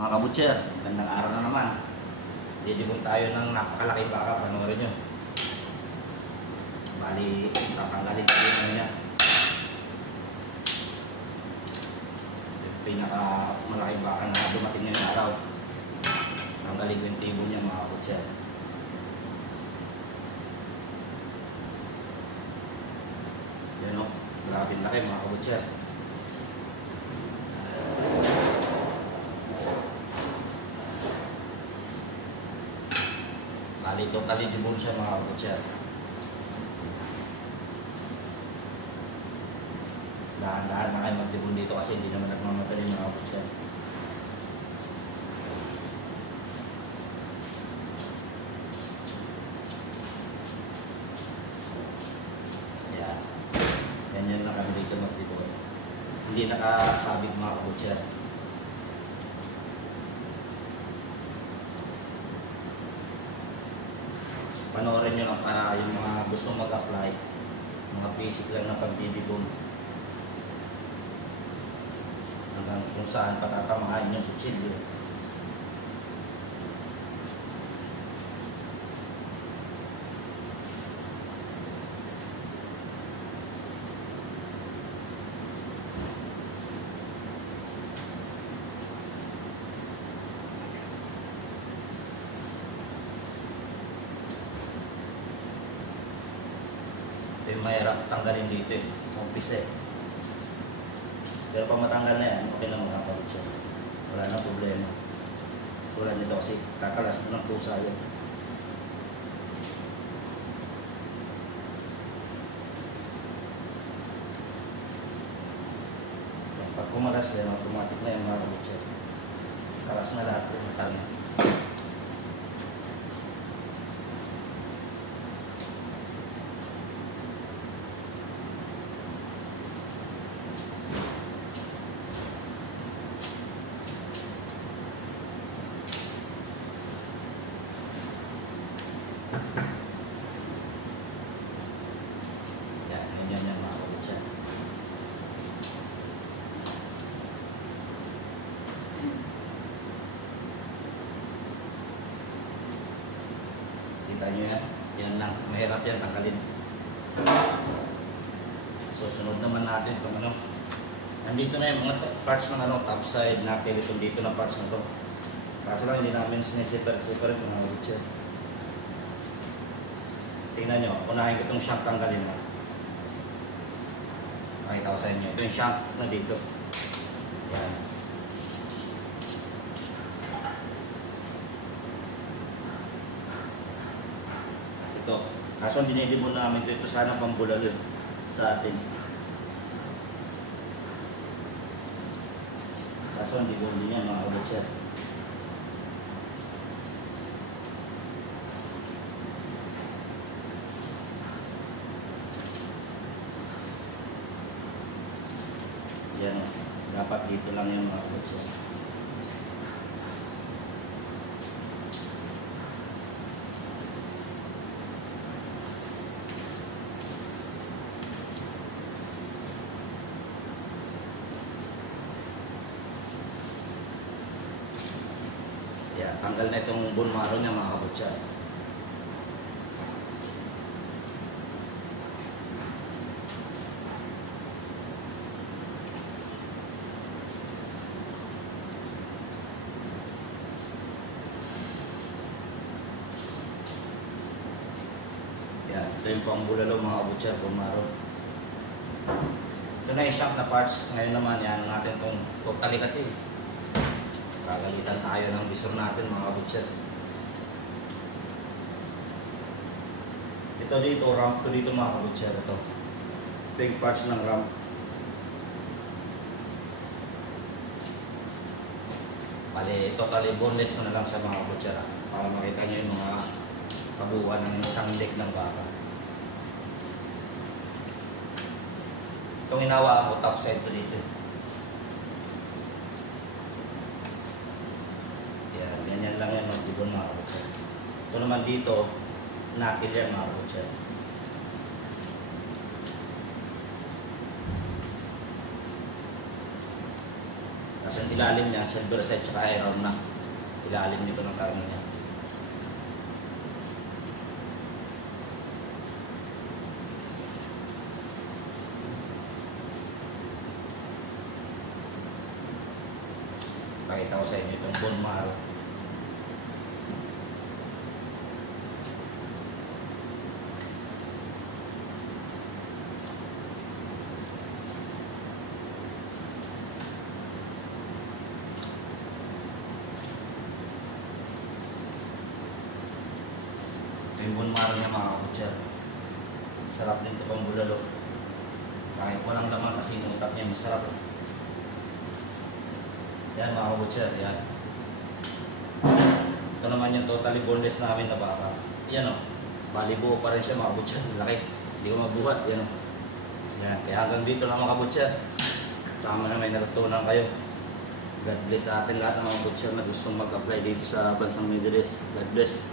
Mga kabutcher, gandang araw na naman. Didibon tayo ng napakalaki baka, panoorin nyo. Bali, tatanggalin tayo na niya. Pinaka malaking baka na dumating ngayong araw. Tanggalin ko yung tibo niya mga kabutcher. Yan o, grabe laki mga kabutcher. Bali, totally dibon siya mga kabutcher. Dahan-dahan na kayo magdibon dito kasi hindi naman nagmamadali mga kabutcher. Ayan. Ganyan na kami dito magdibon. Hindi nakasabit mga kabutcher. Panoorin nyo lang para yung mga gustong mag-apply, mga basic lang na pagdidibon. Hanggang kung saan patatamaan yung kutsilyo. Ito yung mahirap tanggalin dito eh, sa umpisa eh. Pero pag matanggal na yan, okay na mga kabutcher. Wala nang problema. Tulad nito kasi kakalas mo ng pusa yun. Pag kumalas yan, automatic na yung mga kabutcher. Kalas na lahat yung matanggal. Yan, ganyan yan mga kabutcher. Kita nyo yan? Yan lang, mahirap yan, tanggalin. Susunod naman natin itong ano. Nandito na yung mga parts ng ano, top side natin, itong dito na parts na to. Kaso lang hindi namin sineseparate mga kabutcher. Tingnan nyo, unahin ko itong shank tanggalin mo. Makita ko sa inyo. Ito yung shank na dito. Yan. Ito. Kaso dinilibon namin ito. Ito sana pambulal yun sa atin. Kaso hindi ko din yan mga kabutcher. Yan o. Dapat dito lang yung mga kabutcher. Yan. Tanggal na itong bone marrow niya mga kabutcher. Yan, ito yung pangbulalo mga kabutcher, bumaro. Ito na yung shank na parts. Ngayon naman, yan natin itong totally kasi. Kagalitan tayo ng visor natin mga kabutcher. Ito dito, ramp to dito mga kabutcher. Ito yung parts ng ramp. Bali, totally boneless ko na lang sa mga kabutcher para makita nyo yung mga kabuuan ng isang leg ng baka. Itong hinawa ako, top side to dito. Yan, ganyan lang yan, mag-dibon mga kabutcher. Ito naman dito, nakil yan mga kabutcher. Kasi hindi ilalim niya, silver side tsaka iron na. Ilalim nito ng karne niya. Pakita ko sa inyo itong bone marrow. Ito yung bone marrow niya mga kabutcher. Sarap din ito pang bulalo. Kahit walang laman kasi yung utak niya masarap. Yan mga kabutcher, yan. Ito naman yung totally boneless namin na baka. Yan o, balibuo pa rin siya mga kabutcher. Laki, hindi ko mabuhat. Yan o. Yan, kaya hanggang dito lang mga kabutcher. Sama na may natutunan kayo. God bless sa atin lahat ng mga kabutcher na gustong mag-apply dito sa bansang Middle East. God bless.